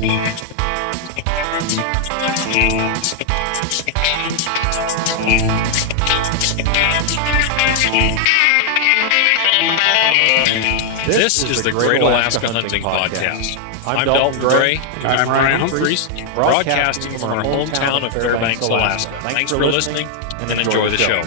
This is the Great Alaska Hunting Podcast. I'm Dalton Gray. And I'm Ryan Humphreys, broadcasting from our hometown of Fairbanks, Alaska. Thanks for listening, and enjoy the show.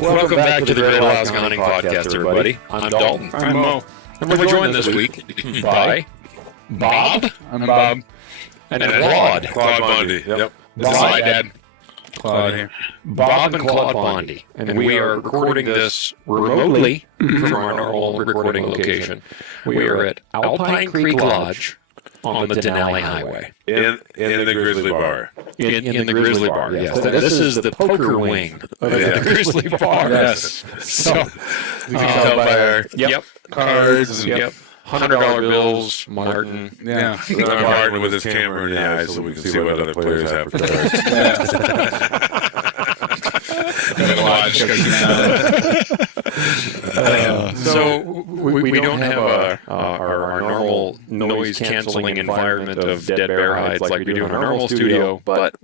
Welcome back to the Great Alaska Hunting Podcast, everybody. I'm Dalton. I'm Mo. And we're joined this week by Bob. I'm Bob. And Claude. Claude Bondy. Yep. This is my dad. Claude here. Bob and Claude Bondy. And we are recording this remotely from our normal recording location. We are at Alpine Creek Lodge on the Denali Highway. In the Grizzly bar. In the Grizzly bar, yes. This is the poker wing of the Grizzly bar. Yes. So, you can tell by our cards. Yep. $100 bills, Martin. Yeah. Martin with his camera in the eye so we can see what other players have for cards. So we don't have our normal noise-canceling environment of dead bear hides like we do in our normal studio, but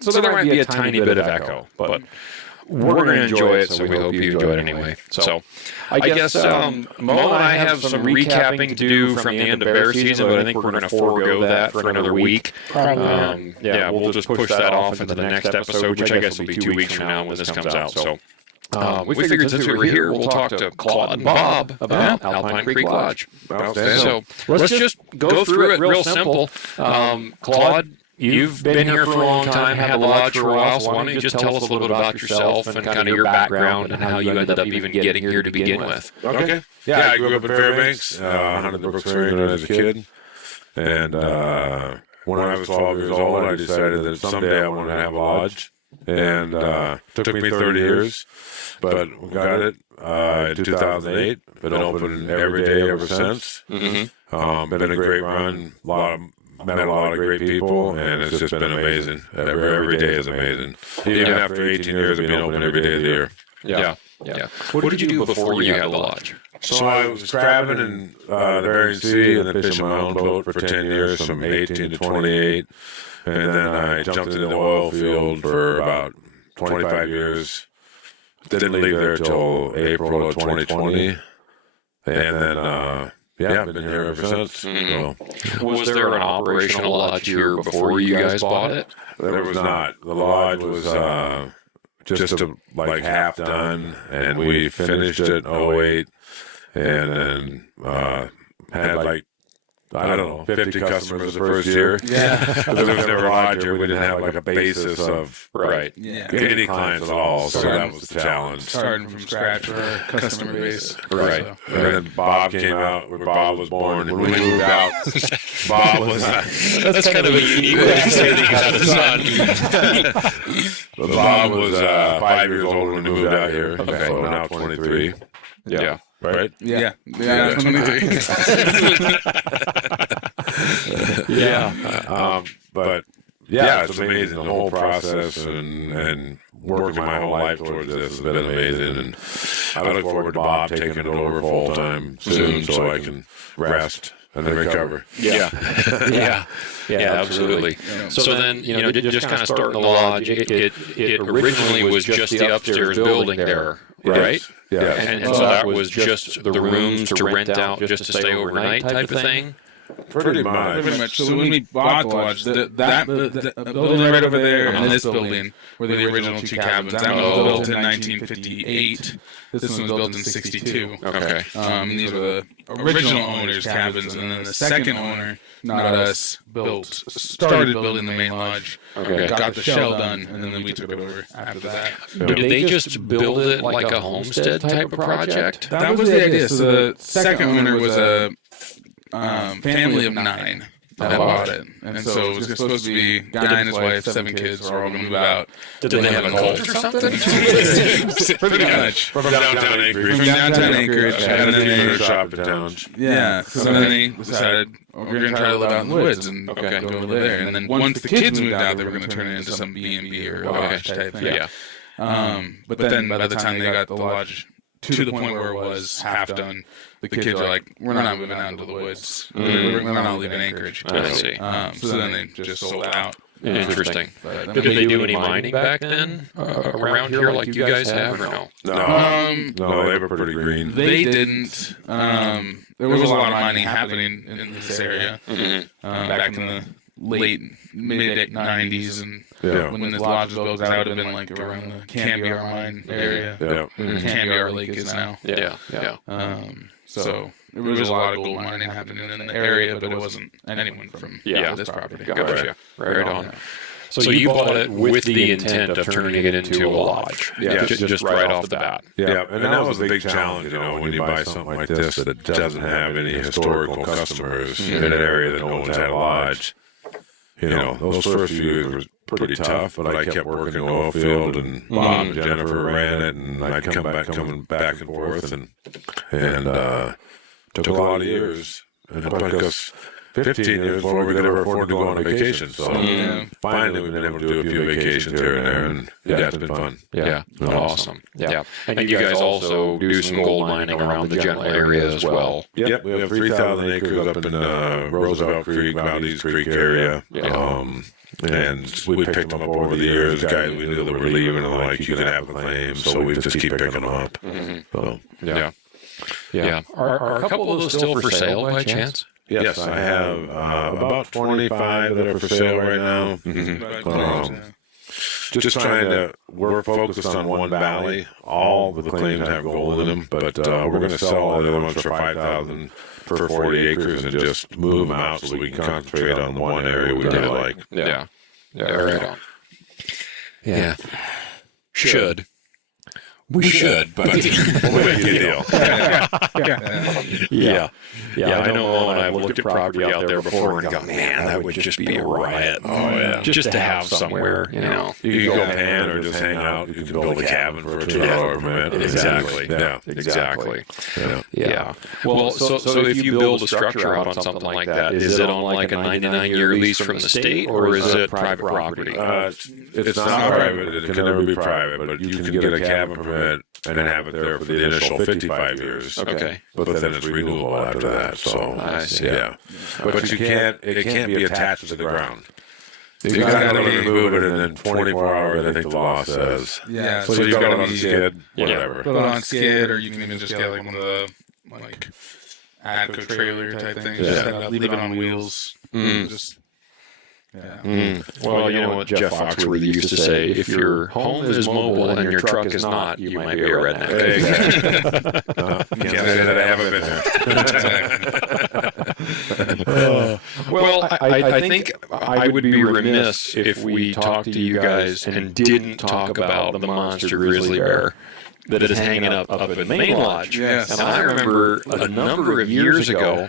so there might be a tiny bit of echo, but we're going to enjoy it, so we hope you enjoy it anyway. So I guess Mo and I have some recapping to do from the end of bear season, but I think we're going to forego that for another week. We'll just push that off into the next episode, which I guess will be 2 weeks from now when this comes out. So we figured since we were here, we'll talk to Claude and Bob about Alpine Creek Lodge. So let's just go through it real simple. Claude, you've been here for a long time, had the lodge for a while, so why don't you just tell us a little bit about yourself and kind of your background and how you ended up even getting here to begin with. Okay. Yeah, I grew up in Fairbanks, hunted the Brooks Range when I was a kid. And when I was 12 years old, I decided that someday I wanted to have a lodge. And it took me 30 years, but we got it in 2008. Been open every day ever since. Been a great run, met a lot of great people, and it's just been amazing. Every day is amazing. Even after 18 years of being open every day of the year. Yeah. What did you do before you had the lodge? So I was crabbing in the Bering Sea and then fishing my own boat for 10 years, from 18 to 28. And then I jumped into the oil field for about 25 years. Didn't leave there till April of 2020. And then, I've been here ever since. So. Was there an operational lodge here before you guys bought it? There was not. The lodge was just like half done, and we finished it in 08, and then had like, I don't know, 50 customers the first year. Yeah. Because there was never a lodge here. We didn't have like a basis of any clients at all, so that was the challenge. Starting from scratch for our customer base. Right. So. And then Bob came out, where Bob was born. When we moved out, Bob was... That's kind of a unique way to say that you had a son. Bob was 5 years old when we moved out here, so we're now 23. Yeah. Right? Yeah. 23. But it's amazing. The whole process and working my whole life towards this has been amazing. And I look forward to Bob taking it over full time soon, so I can rest and then recover. Yeah, absolutely. So then, just kind of starting the lodge, it originally was just the upstairs building there, right? Yeah. And so that was just the rooms to rent out just to stay overnight type of thing? Pretty much. So when we bought the lodge, the building right over there and this building were the original two cabins. That one was built in 1958. This one was built in 62. Okay. These were the original owner's cabins, and then the second owner, not us, started building the main lodge, got the shell done, and then we took it over after that. Did they just build it like a homestead type of project? That was the idea. So the second owner was a family of 9 that bought it. And so it was supposed to be guy and his wife, 7 kids, are all going to move out. Did they have a cult or something? Pretty much. From downtown Anchorage. From downtown Anchorage. And then they they shop in towns. Yeah. So then they decided, we're going to try to live out in the woods and go over there. And then once the kids moved out, they were going to turn it into some B&B or lodge type thing. Yeah. But then by the time they got the lodge to the point where it was half done, the kids are like, we're not moving out into the woods. We're not leaving Anchorage. I see. So then they just sold out. Interesting. Did they do any mining back then around here like you guys have, or no? No, they were pretty green. They didn't. There was a lot of mining happening in this area back in the late mid 90s, and when the lodge was built, that would have been like around the Canbiar mine area. Canbiar Lake is now. So there was a lot of gold mining happening in the area, but it wasn't anyone from this property. Gotcha. Right on. So you bought it with the intent of turning it into a lodge, just right off the bat. Yeah, and that was a big challenge, when you buy something like this that doesn't have any historical customers in an area that no one's had a lodge. Those first few years were pretty tough, but I kept working the oil field, and Bob and Jennifer ran it, and I'd coming back and forth, and took a lot of years. And it took us 15 years before we could ever afford to go on vacation. So finally we've been able to do a few vacations here and there, and it's been fun. Yeah, awesome. Yeah. And you guys also do some gold mining around the general area as well. Yep, we have 3,000 acres up in Roosevelt Creek, Valdez Creek area. And we picked them up over the years. Guys we knew that were leaving, and like, you can have a claim, so we just keep picking them up. So, yeah. Are a couple of those still for sale by chance? Yes, I have about 25 that are for sale right now. Just trying to, we're focused on one valley. All the claims have gold in them, but we're going to sell the other ones for $5,000 for 40 acres and just move them out so we can concentrate on the one area we really like. Yeah, right on. Yeah. Should. We should, but we'll make a deal. Yeah. I know Mo and I looked at property out there before and go, man, that would just be a riot. Just to have somewhere, You can go pan or just hang out. You can build a cabin for a $2 permit. Exactly. Yeah. Well, so if you build a structure out on something like that, is it on like a 99-year lease from the state, or is it private property? It's not private. It can never be private, but you can get a cabin permit and have it there for the initial 55 years. Okay. But then it's renewable after that. So I see. Yeah. But it can't be attached to the ground. You got to remove it in 24 hours, I think the law says. Yeah. So you've got it on skid, whatever. Put it on skid, or you can even just get like one of the Atco trailer type things. Just leave it on wheels. Just. Well, you know what Jeff Foxworthy used to say, if your home is mobile and your truck is not, you might be a redneck. Can't say that I haven't been there. Well, I think I would be remiss if we talked to you guys and didn't talk about the monster grizzly bear that is hanging up at the main lodge. Yes. And I remember a number of years ago,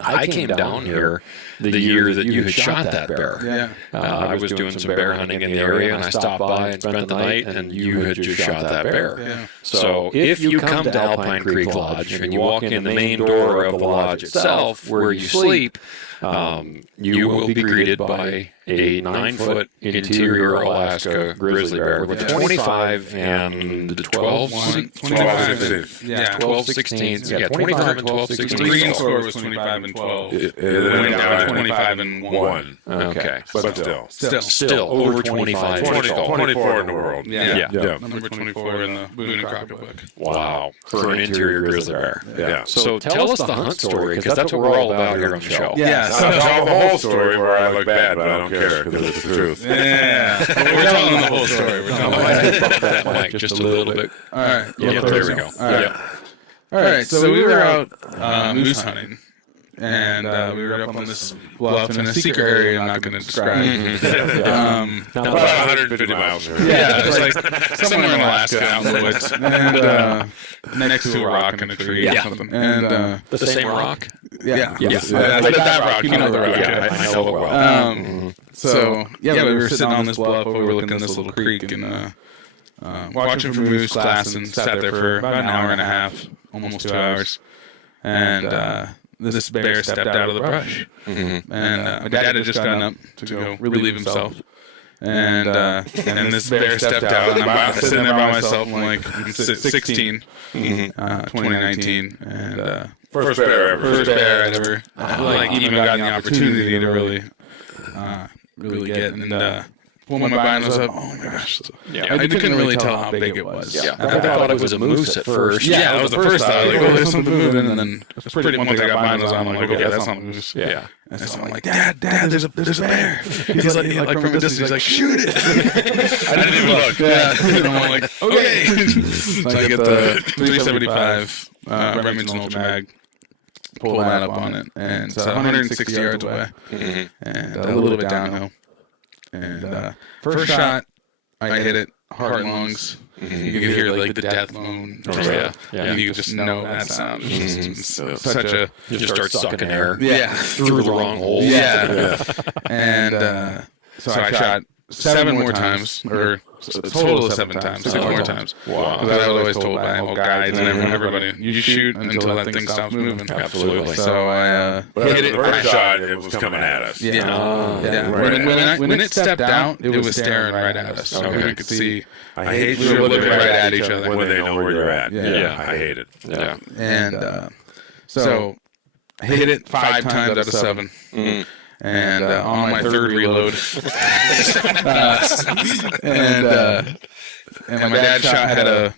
I came down here the year that you had shot that bear. Yeah. I was doing some bear hunting in the area, and I stopped by and spent the night, and you had just shot that bear. Yeah. So if you come to Alpine Creek Lodge and you walk in the main door of the lodge itself where you sleep, you will be greeted by a 9-foot interior Alaska grizzly bear with 25 and 12 16. Yeah. 12 16. Yeah, 25 and 12 The 16. green score was 25 and 12. It went down to 25 and 1. Okay. But Still over 25. 24 in the world. Yeah. Yeah. Number 24 in the Boone and Crockett book. Wow. For an interior grizzly bear. Yeah. So tell us the hunt story, because that's what we're all about here on the show. Yeah. I'll tell the whole story where I look bad, but I don't care because it's the truth. Yeah. We're telling the whole story. That mic just a little bit. All right. Yeah, there we go. All right. So we were out moose hunting and we were up on this bluff in a secret area I'm not going to describe. About 150 miles. Yeah, it's like somewhere in Alaska out in the woods, and next to a rock and a tree or something. And the same rock? Yeah. That rock, you know the rock. Yeah, I know it well. So, we were sitting on this bluff overlooking this little creek and watching for moose class and sat there for about an hour and a half, almost 2 hours. And this bear stepped out of the brush. And my dad had just gotten up to go relieve himself. And this bear stepped out, and I'm sitting there by myself. I'm 16, 2019, and First bear I'd ever even gotten the opportunity to really get. And when my vine was up, oh my gosh! I couldn't really tell how big it was. I thought it was a moose at first. Yeah, that was the first thought. Like, oh, there's something moving, and then once I got binos on, I'm like, okay, that's not a moose. Yeah. And so I'm like, Dad, there's a bear. He's like from a distance, he's like, shoot it. I didn't even look. Yeah. And I'm like, okay. So I get the 375 Remington Ultra Mag, pull that up on it, and it's 160 yards away, and a little bit downhill. And first shot, I hit it heart and lungs. You could hear like the death moan. And you just know that sound. Such a You just start sucking air. Through the wrong hole. And so I shot 7 more times, or a total of 7 times, 6 more times. Wow. Because I was always told by guides and everybody, you shoot until that thing stops moving. Absolutely. So I hit it. First shot, it was coming at us. When it stepped out, it was staring right at us. So we could see. I hate we were looking right at each other when they know where you're at. I hate it. Yeah. And so I hit it 5 times out of 7. And on my third reload, and my dad had a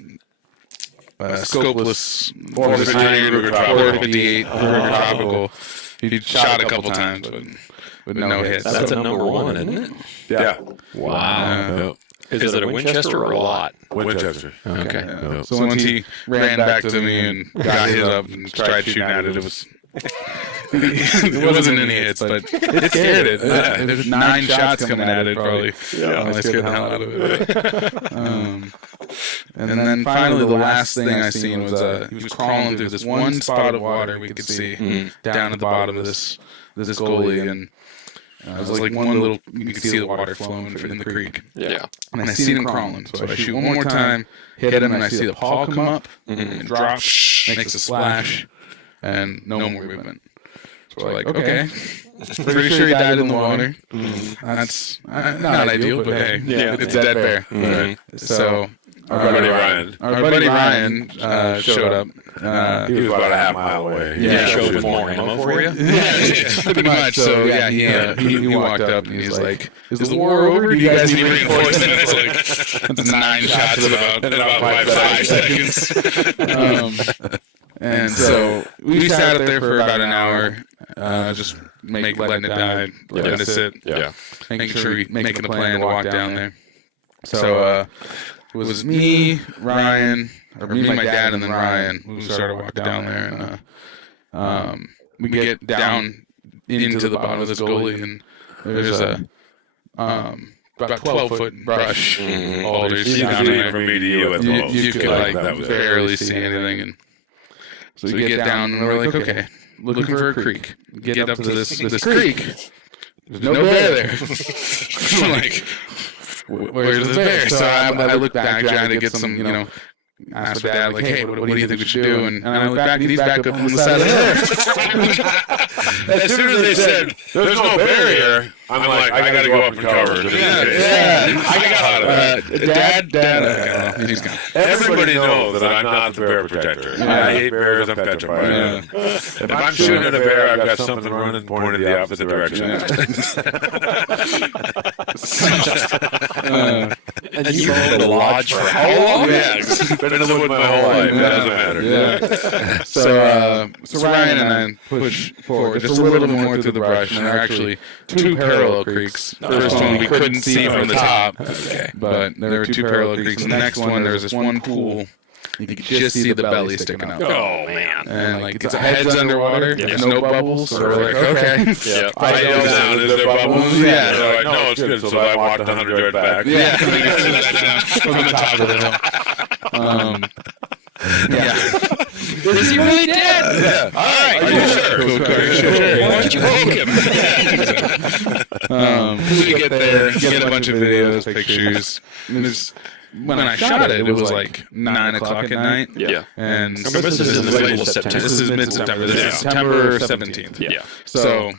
scopeless 458 Tropical. He shot a couple times, but with no hits. That's a number 1, isn't it? Yeah. Wow. Is it a Winchester or a lot? Winchester. Okay. So once he ran back to me and got his up and tried shooting at it, it was. It wasn't any hits, but it scared it. There was 9 shots coming at it, probably. I scared the hell out of it. And then finally, the last thing I seen was he was crawling through this one spot of water we could see down at the bottom of this gully, and it was like one little. You could see the water flowing in the creek. Yeah. And I seen him crawling, so I shoot one more time, hit him, and I see the paw come up and drop, makes a splash. And no more movement. So we're like, okay. Pretty sure he died in the water. That's not ideal, but hey, it's a dead bear. So our buddy Ryan showed up. He was about a half mile away. He showed with more ammo for you? Pretty much. So he walked up and he's like, "Is the war over? Do you guys need reinforcements?" That's 9 shots in about 5 seconds. And so we sat up there for about an hour, just letting it die, letting it sit, making sure we making a plan to walk down there. So it was me, Ryan, or me, my dad, and then Ryan who started to walk down there. And we get down into the bottom of this gully, and there's a about 12-foot brush alders down there. From me to you at the most. You could barely see anything, and so we get down and we're like, okay, looking for a creek. Get up to this creek. There's no bear there. I'm like, where's the bear? So I look back trying to get some, ask my dad, like, hey, what do you think we should do? And I look back and he's back up on the side of the hill. As soon as they said, there's no bear here, I'm like, I gotta go up and cover. I got out of it. Dad, he's gone. Everybody knows that I'm not the bear protector. I hate bears, I'm petrified. If I'm shooting at a bear, I've got something running pointed the opposite direction. And you've been in the lodge for how long? Been in the woods my whole life. That doesn't matter. So Ryan and I push forward just a little more through the brush, and there are actually 2 parallel creeks. The first one we couldn't see from the top, but there were 2 parallel creeks. And the next one, there's this one pool you could just see the belly sticking out. Oh, man. And like its head's underwater, there's no bubbles, so we're like, okay. Yeah. I yelled down, is there bubbles? Yeah. They're like, no, it's good. So I walked 100 yards back. Yeah. From the top of the hill. Yeah. Is he really dead? Yeah. All right. Are you sure? Sure. Why don't you poke him? We get there, get a bunch of videos, pictures. When I shot it, it was like 9 o'clock at night. Yeah. And This is in the middle of September. This is mid-September. This is September 17th. Yeah. So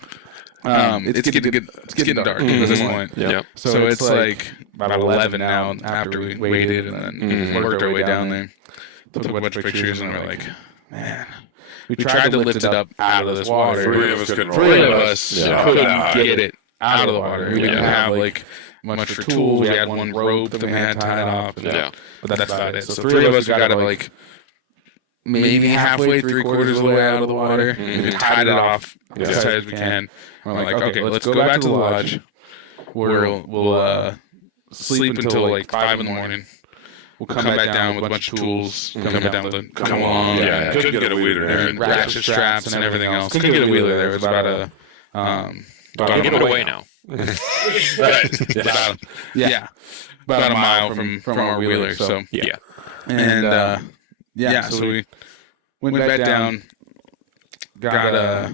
it's getting dark at this point. Yeah. So it's like about 11 now after we waited and then worked our way down there. Took a bunch of pictures and we're like, man, we tried to lift it up out of this water. Three of us couldn't get it out of the water. We didn't have like much for tools. We had one rope that we had tied off. But that's about it. So three of us got it like maybe halfway, 3/4 of the way out of the water. We tied it off as tight as we can. We're like, okay, let's go back to the lodge. We'll sleep until like 5 in the morning. We'll come back down with a bunch of tools. Come along. Yeah, couldn't get a wheeler there. And ratchet straps and everything else. Couldn't get a wheeler there. It was about a Get away now. Right. About a mile from our wheeler. So Yeah. and so we went back down, got up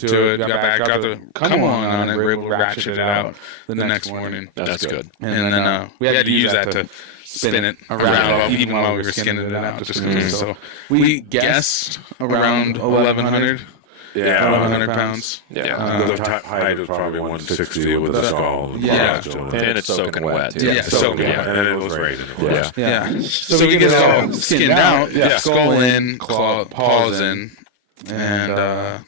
to it, got back, got the come on it. We were able to ratchet it out the next morning. That's good. And then we had to use that to spin it around even while we were skinning it out. So we guessed around 1,100. Yeah. 1,100 pounds. Yeah. The height was probably 160 with the skull. Yeah. And it's soaking wet. Too. Yeah, soaking wet. And it was raining. Yeah. So we get it all skinned out, skull in, paws in, and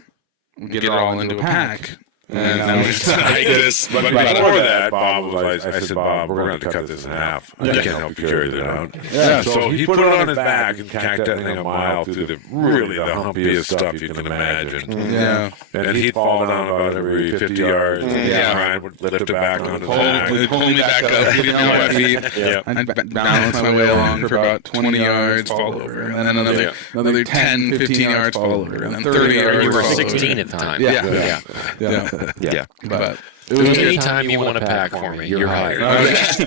we get it all into a pack. And then we decide this. But before that, Bob was like, I said, Bob, we're going to cut this in half. I can't help you carry that out. Yeah. So he put it on his back and tacked that thing a mile through the humpiest stuff you can imagine. Yeah. And he'd fall down about every 50 yards. And Ryan would lift it back on his back. Pull me back up, get me on my feet. I'd balance my way along for about 20 yards, fall over. And then another 10, 15 yards, fall over. And then 30 yards, You were fall over. 16 at the time. Yeah. Yeah. But it was anytime you want to pack for me, you're hired.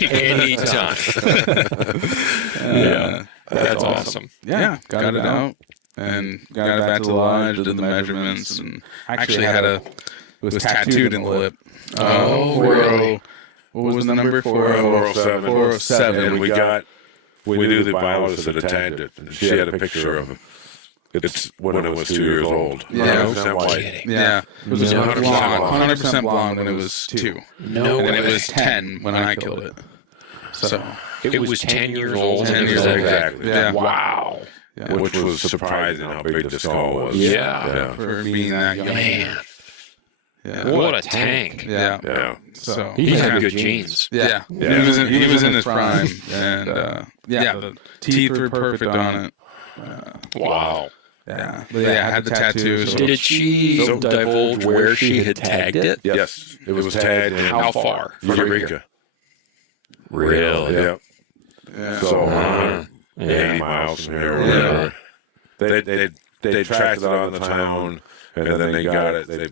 Anytime. That's awesome. Yeah, got it out and got it back to the lodge, did the measurements, and actually it was tattooed in the lip. What was the number? 407. 407. And we knew the biologist that had tagged it. And she had a picture of it. It's when it was 2 years old. Yeah. 100% white. Yeah. It was 100% blonde when it was 2. No And way. it was 10 when I killed it. So It was 10 years old. 10 years old. Exactly. Yeah. Wow. Yeah. Which was surprising how big the skull was. Yeah. For being that young. Man. Yeah. What a tank. Yeah. Yeah. So He had good genes. Yeah. Yeah. He was in his prime, and the teeth were perfect on it. Wow. Yeah, but I had the tattoo. So Did she divulge where she had tagged it? Yes. It was tagged in How far? Eureka. Really? Yep. yeah. So 80 miles from here or whatever. They tracked it on the town, and then they got it. They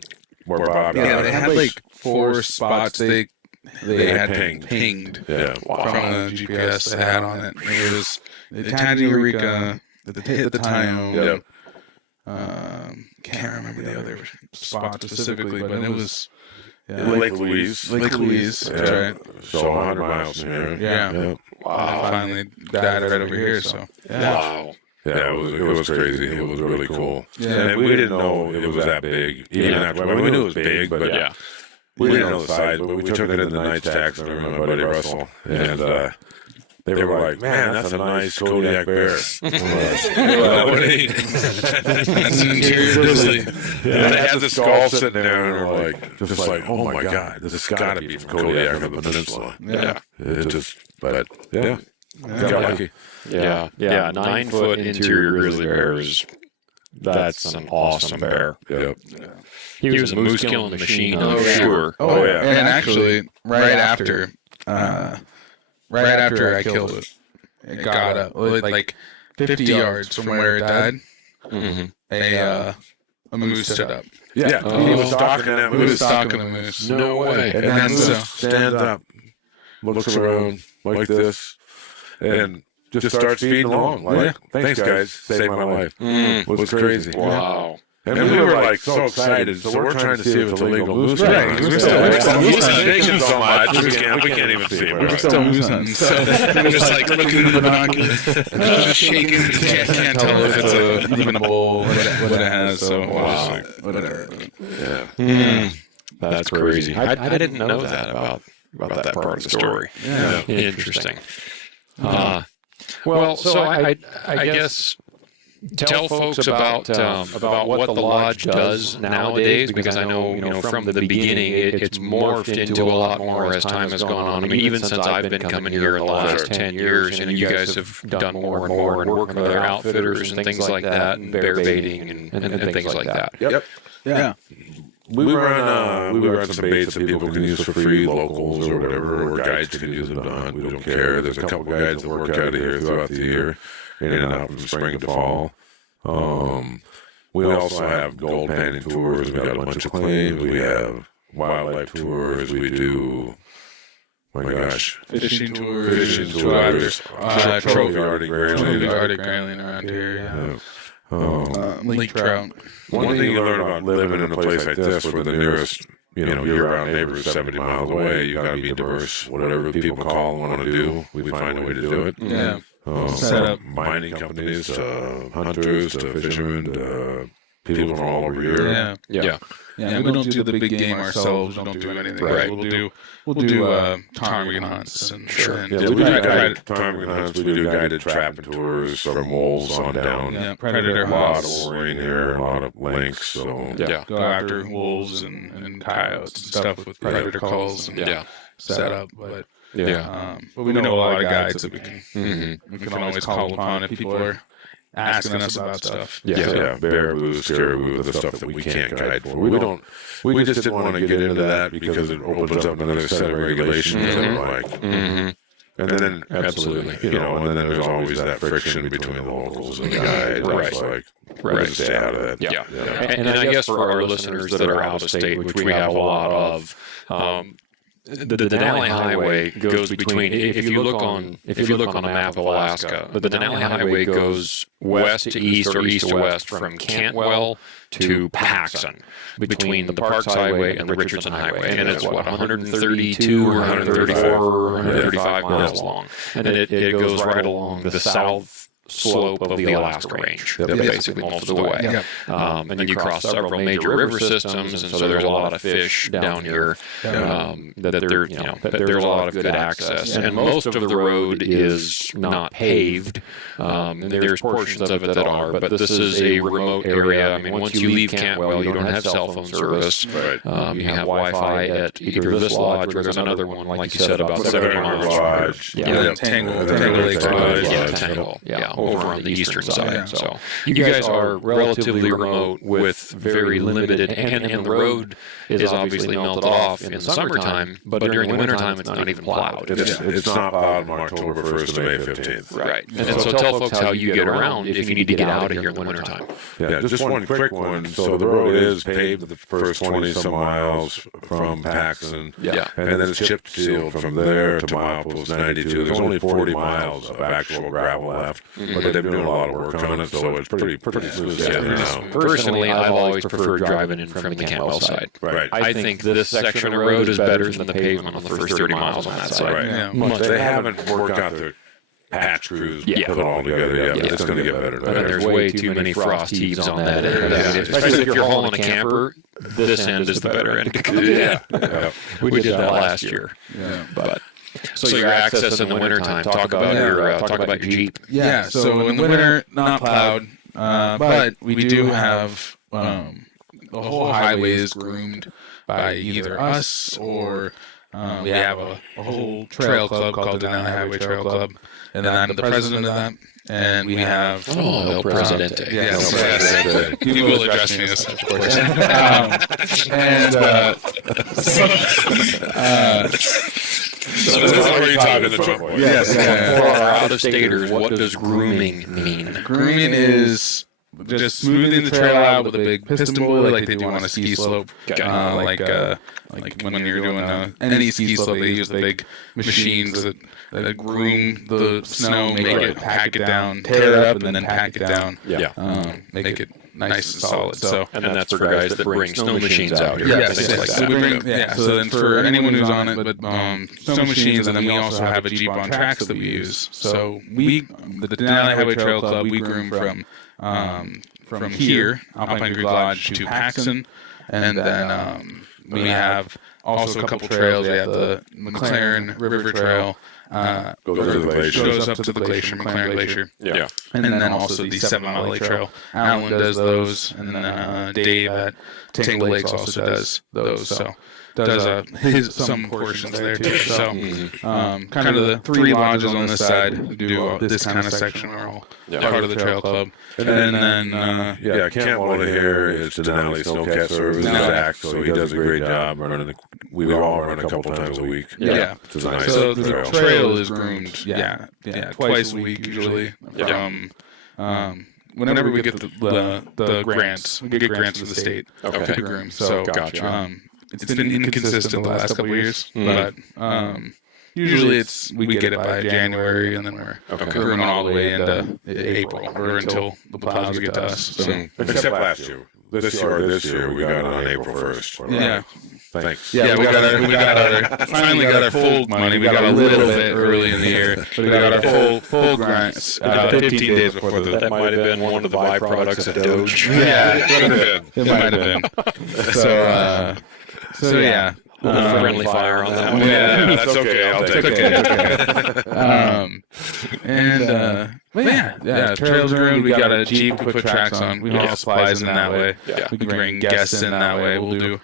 they had like 4 spots they had pinged. from the GPS they had on it. It was the tagged Eureka, the hit the Tyone. Yep. Can't remember the other spot specifically, but it was Lake Louise. Lake Louise. That's right. So 100 miles from here. Yeah. Yep. I finally got it right over here. So Wow. Yeah, it was crazy. It was really cool. Yeah. And we didn't know it was that big. Even after, we knew it was big, but we didn't know the size. But we took it in the night's tax with my buddy Russell, and they were like, "Man, that's a nice Kodiak bear." That's an interior Grizzly. Yeah, they had the skull sitting there, and we're like, just like, "Oh my God, this has got to be from Kodiak from the peninsula." Yeah. It just, but yeah, got lucky. Yeah. 9-foot interior grizzly bears. That's an awesome bear. Yep. He was a moose killing machine, I'm sure. Oh yeah. And actually, right after I killed it, it got up like 50 yards from where it died. A moose stood up. Yeah, he was stalking that moose. He was stalking the moose. No way. And then stands up, looks around like this, and just starts feeding along. Like, thanks guys, saved my life. It was crazy. Wow. And we were like so excited, so we're trying to see if it's a legal moose. Right, We're still moose hunting so much, we can't even see it. We're still moose hunting. So we're just like looking at the binoculars, just shaking. Can't tell if it's even a bull, what it has. So wow. Whatever. Yeah. That's crazy. I didn't know that about that part of the story. Yeah. Interesting. Well, so I guess tell folks about what the lodge does nowadays, because I know from the beginning it's morphed into a lot more as time has gone on. I mean, even since I've been coming here in the last 10 years, you guys have done more and more and working with other outfitters and things like that, and bear baiting and things like that. Yep. Yeah. We run some baits that people can use for free, locals or whatever, or guides can use them to hunt. We don't care. There's a couple guides that work out of here throughout the year, in and out from spring to fall. We also have gold panning tours. We got a bunch of claims. We have wildlife tours. We do, fishing tours. Trophy Arctic grayling around here. Lake trout. One thing you learn about living in a place like this where the nearest, year-round neighbor is 70 miles away, you got to be diverse. Whatever people call and want to do, we find a way to do it. Yeah. Set up mining companies, to hunters, to fishermen, to people from all over Europe. Yeah. We don't do the big game ourselves. We don't do anything. Right. We'll do ptarmigan hunts and we do guided ptarmigan hunts. We do guided trapping tours from wolves on down. Yeah, predator a lot hunts. of oring here, a lot of lynx. So Go after wolves and coyotes and stuff with predator calls and set up. But we know a lot of guides that we can always call upon if people are asking us about stuff. Baraboo, caribou, the stuff that we can't guide for. We just didn't want to get into that because it opens up another set of regulations that are like. And then, absolutely, and then there's always that friction between the locals and the guides. Right. Stay out of that. Yeah. And I guess for our listeners that are out of state, which we have a lot of, the Denali Highway goes between. If you look on a map of Alaska, the Denali Highway goes west to east or east to west from Cantwell to Paxson, between the Parks Highway and the Richardson Highway, and it's 132 or 134 or 135 miles long, and it goes right along the south slope of the Alaska Range, basically most of the way. And then you cross several major river systems, and so there's a lot of fish down here. That there's a lot of good access, and most of the road is not paved. And there's portions of it that are, but this is a remote area. I mean, once you leave Cantwell, you don't have cell phone service. Right. You have Wi-Fi at either this lodge or there's another one, like you said, about 70 miles. Lodge. Tangle Lake Lodge. Tangle. Over on the eastern side. So you guys are relatively remote with very limited, and the road is obviously melted off in the summertime, but during the wintertime it's not even plowed. It's not plowed from October 1st to May 15th. Right. And so tell folks how you get around if you need to get out of here in the wintertime. Yeah, just one quick one. So the road is paved the first 20-some miles from Paxson, and then it's chip sealed from there to milepost 92. There's only 40 miles of actual gravel left, but they've been doing a lot of work on it, so it's pretty smooth getting now. Personally, I've always preferred driving in from the Cantwell side. Right. I think this section of road is better than the pavement on the first 30 miles on that side. Right. They haven't worked out their patch crews put it all together yet, but it's going to get better. There's way too many frost heaves on that end. Especially if you're hauling a camper, this end is the better end. We did that last year. But so your access in the wintertime, talk about your Jeep. Yeah, so in the winter, not plowed, but we do have the whole highway is groomed by either us or we have a whole trail club called the Denali Highway Trail Club, and I'm the president of that. And we have El Presidente. Yes. You will address me as such, of course. So this is where you're talking to Trump. yes, For our out-of-staters, what does grooming mean? grooming is just smoothing the trail out with a big piston bullet, like they do on a ski slope. Like when you're doing any ski slope, they use the big machines that groom the snow, make it, pack it down, tear it up, and then pack it down. Make it nice and solid. So, and that's for guys that bring snow machines out here. Yes. So then for anyone who's on it, but snow machines, and then we also have a Jeep on tracks that we use. So the Denali Highway Trail Club, we groom from here, Alpine Creek Lodge, to Paxton, and then we have also a couple trails. We have the McLaren River Trail. Goes up to the glacier, McLaren Glacier. And then also the 7 Mile Lake Trail. Alan does those, and then Dave at Tangle Lakes also does those. So does some portions there too. So kind of the 3 lodges on this side do this kind of section are all part of the trail club. And then Kent Waller here is Denali Snowcat Service, Zach, so he does a great job running. We all run a couple times a week. It's a nice so the trail is groomed, twice a week usually. Whenever we get the grants, we get grants from the state to groom. So it's been inconsistent the last couple of years, but usually we get it by January, and then we're grooming all the way into April or until the plows get to us. So. Except last year. This year we got it on April 1st. Thanks. We finally got our full money. We got a little bit early in the year, but we got our full grants 15 days before That might have been one of the byproducts of Doge. It might have been. So yeah. Friendly fire on that one. Yeah, that's okay. I'll take it. Trails groomed. We got a Jeep to put tracks on. We haul supplies in that way. We can bring guests in that way. We'll do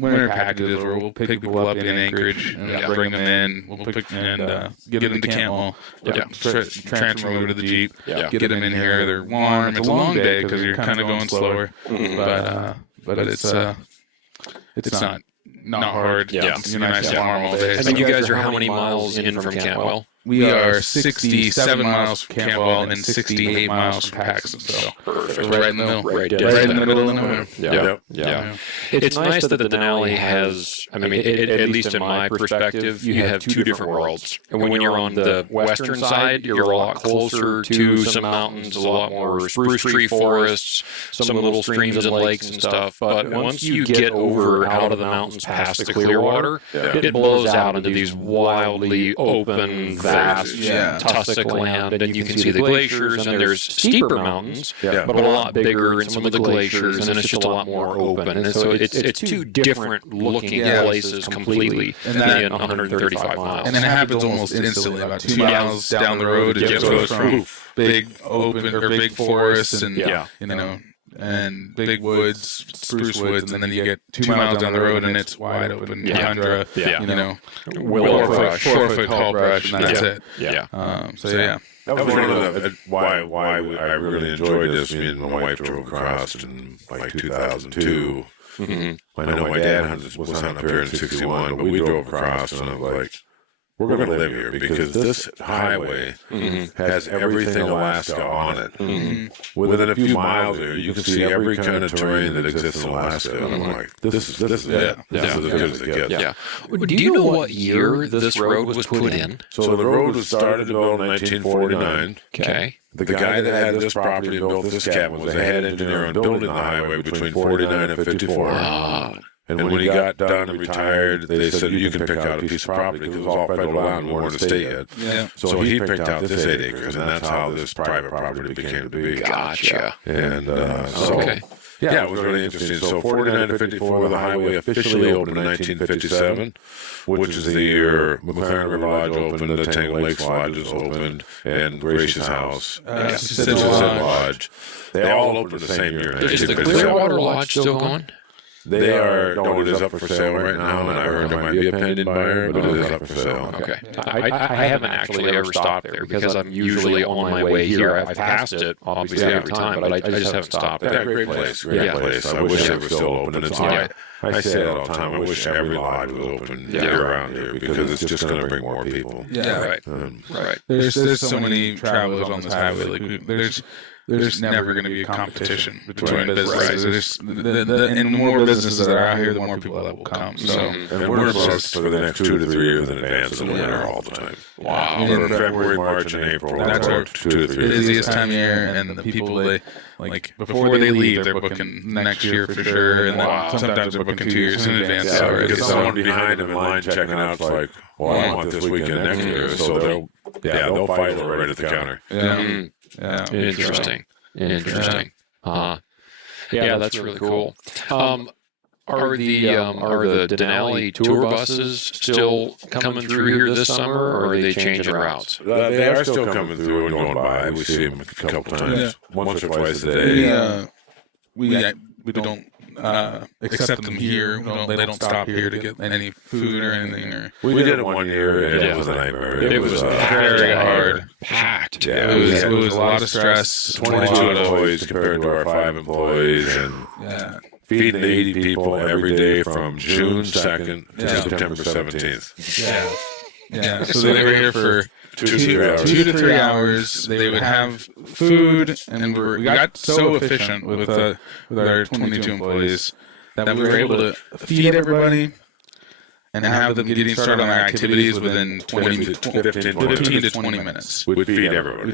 winter packages where we'll pick people up in Anchorage and bring them in. We'll pick and get them to Cantwell. Transfer them over to the Jeep. Get them in here. They're warm. It's a long day because you're kind of going slower, but it's not hard. You're nice and warm all day. And then you guys are how many miles in from Cantwell? We are 67 miles from Cantwell and 68 miles from Paxton. So right in the middle. Right in the middle of nowhere. Yeah. It's nice that the Denali has, at least in my perspective, you have 2 different worlds. And when you're on the western side, you're a lot closer to some mountains, a lot more spruce tree forests, some little streams and lakes and stuff. But once you get over out of the mountains past the Clearwater, it blows out into these wildly open, vast, tussock land, and you can see the glaciers, and there's steeper mountains, but a lot bigger in some of the glaciers, and then it's just a lot more open. And so it's 2 different looking places completely in 135 miles. And then it happens almost instantly. About 2 miles down the road, it just goes from big open or big forests and and big woods, spruce woods, and then you get 2 miles down the road and it's wide open tundra, willow brush, 4-foot tall brush, and that's it. That was one of the why I really enjoyed this. Me and my wife drove across in like 2002. I know my dad was hunting up here in '61, but we drove across, and I was like, we're going to live here because this highway has everything Alaska on it. Within a few miles there, you can see every kind of terrain that exists in Alaska. And I'm like, this is as good as it gets. Do you know what year this road was put in? So the road was started to build in 1949. Okay. The guy that had this property and built this cabin was the head engineer on building the highway between 49 and 54. And when he got done and retired, they said, you can pick out a piece of property because it was all federal land, we weren't in the state yet. So he picked out this 8 acres, and that's how this private property became to be. Gotcha. And it was really interesting. So 49 to 54, the highway officially opened in 1957, which is the year McLaren River Lodge opened, and the Tangle Lakes Lodges opened, and Gracious House, Sid Lodge. They all opened the same year. Is the Clearwater Lodge still going? They no, it is up for sale right now, and I heard there might be a pending buyer, but it is up for sale. Okay. I haven't actually ever stopped there because I'm usually on my way here. I've passed it, obviously, every time, but I just haven't stopped Yeah, there. great place. I wish it was still open. It's I say it all the time. I wish every lodge was open around here because it's just going to bring more people. Yeah, Right. right. There's so many travelers on this highway. Like there's never going to be a competition between businesses. And the more businesses that are out here, the more people that will come. So, and we're booked for the next 2 to 3 years in advance of the winter all the time. Wow. For February, March, and April, That's we're our booked 2 to 3 years. busiest time of year, and the people they like before they leave, they're booking next year for sure, and then sometimes they're booking 2 years in advance. Yeah, already. because someone behind them in line checking out, it's like, well, I want this weekend next year, so they'll fight it right at the counter. Yeah. Interesting. Yeah, that's really cool. Are the Denali tour buses still coming through here this summer, or are they changing routes? They are still coming through and going by. We see them a couple times, once or twice a day. We don't accept them here. They don't stop here to get any food or anything. Or We did it one year, and it was a nightmare. It was very hard. Packed. Yeah, It was a lot of stress. 22 employees compared to our 5 employees, and feeding 80 people every day from June 2nd to September 17th. Yeah. So they were here for 2 to 3 hours. 2 to 3 hours. They would have food, and we got so efficient with our 22 employees that we were able to feed everybody and have them getting started on their activities within 15 to 20 minutes. We'd feed everybody.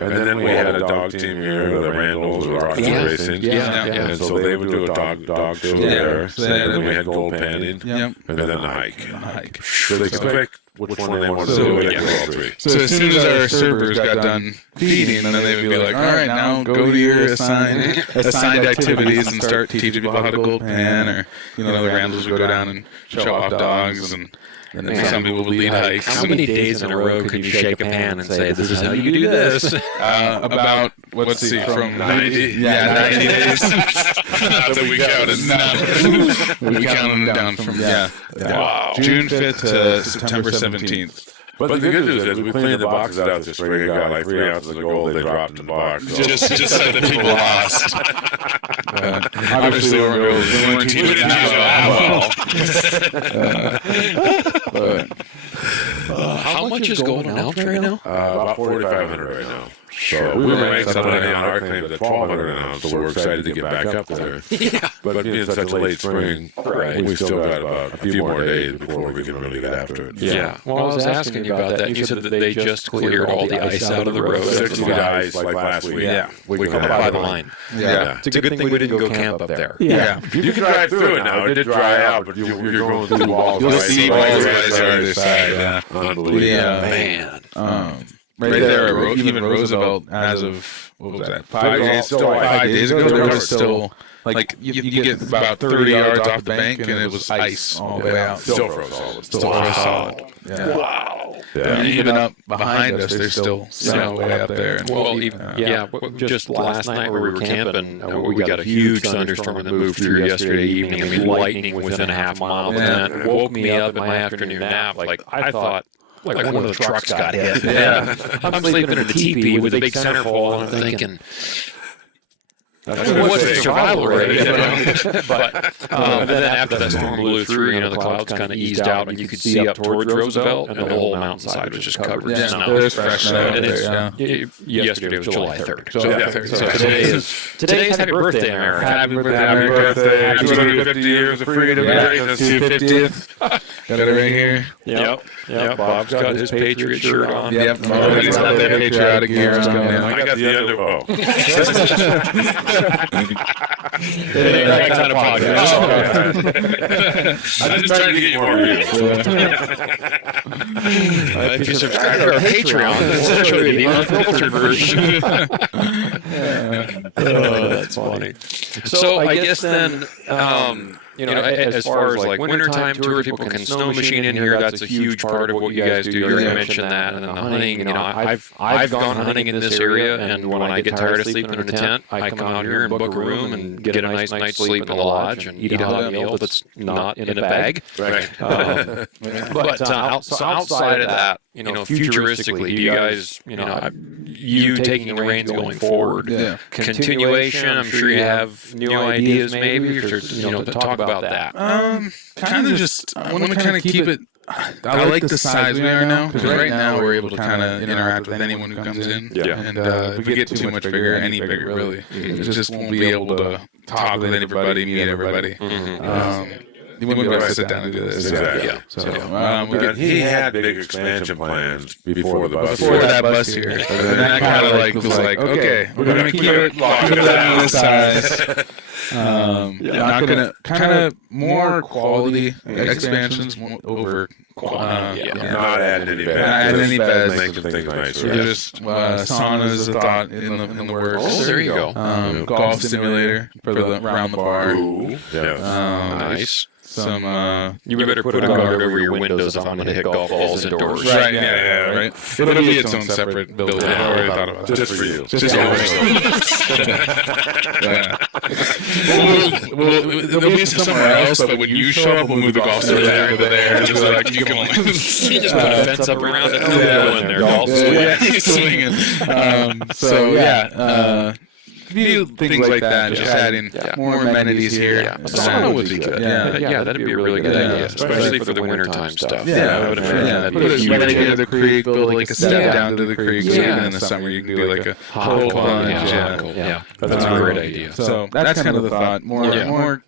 And then we had a dog team here, the Randalls, with Rocky Racing. And so they would do a dog show there. And then we had gold panning. And then the hike. So they could pick which one they wanted to do. They could do all 3. So as soon as our servers got done feeding, then they would be like, all right, now go to your assigned activities and start teaching people how to gold pan, or the Randalls would go down and show off dogs, and then some people would lead hikes. How many days in a row could you shake a pan and say, this is how you do this? About, let's see, from 90 days. That's what we counted. We counted them down from, Wow. June 5th to September 17th. But the good news is we cleaned the boxes out this spring and got like 3 ounces of gold they dropped in the box. So. Just so that people lost. Obviously, we weren't teaching them well. How much is gold on Alpine right now? About 4,500 right now. So we were ranked somebody on our claim at 1,200 now, so we're excited to get back up there. But being such a late spring, we still got about a few more days before we can really get after it. Yeah. Well, I was asking you about that. You said that they just cleared all the ice out of the road. 6 feet of ice like last week. We come up by the line. Yeah. It's a good thing we didn't go camp up there. Yeah. You can drive through it now. It did dry out, but you're going through walls. You'll see walls on the other side. Yeah. Unbelievable. Man. Right there, even Roosevelt, as of, what was that, 5 days ago, there was still, like, you get about 30 yards off the bank, and it was ice all the way out. Still froze solid. Still froze solid. Yeah. Wow. Yeah. Even up behind us, there's still snow way up there. Well, just last night where we were camping, we got a huge thunderstorm that moved through yesterday evening. I mean, lightning within a half mile of that. It woke me up in my afternoon nap. Like, I thought, like one of the trucks got hit. Yeah. I'm sleeping in a teepee with a big center pole, and I'm thinking, what's the survival rate? But then after that storm blew through, the clouds kind of eased out, and you could see up towards Roosevelt, and the whole mountainside was just covered in snow. There's fresh snow out there. Yesterday was July 3rd. So today's happy birthday, America. Happy birthday. 250 years of freedom. That's 250th. Got it right here. Yep. Bob's got his Patriot shirt on. Yep. Everybody's got their patriotic gear on. I got the underbow. That kind of podcast. I'm just trying to get you more views. If you subscribe to our Patreon, it's actually the unfiltered version. That's funny. So I guess then, as far as like wintertime tours, people can snow machine in here. That's a huge part of what you guys do. You already mentioned that. And then the hunting, I've gone hunting in this area, and when I get tired of sleeping in a tent, I come out here and book a room and get a nice night's sleep in the lodge and eat a hot meal that's not in a bag. Right. But outside of that, futuristically, do you guys, you taking the reins going forward, continuation? I'm sure you have new ideas, maybe, or to talk about that. Kind of just I want to kind of keep it. I like the size we are now, because right now we're able to kind of interact with anyone who comes in. And if we get too much bigger, any bigger, really, we just won't be able to talk with anybody, meet everybody. You wouldn't be able to sit down and do this. Exactly. So, he had big expansion plans before the bus. Before that bus here. And then I kind of was like, okay, we're going to keep it down this size. Not going to kind of more quality expansions over quality. Not adding any beds. Not adding any beds. Making things nicer. Just saunas a thought in the works. Oh, there you go. Golf simulator for the around the bar. Ooh. Nice. Some you better put a guard over your windows if I'm going to hit golf balls indoors. Right, right. It'll be its own separate building. I already thought about that. Just for you. Just there'll be somewhere else, but when you show up, we'll move the golf over there. Just like, you can you just put a fence up around it. Go in there. Golf swinging. A few things like that, just adding more amenities here. A sauna would be good. Yeah, that'd be a really good idea, especially for the wintertime stuff. I would imagine that'd be a huge right near the creek, build like a step down to the creek. So even in the summer, you can do like a hot plunge. That's a great idea. So that's kind of the thought. More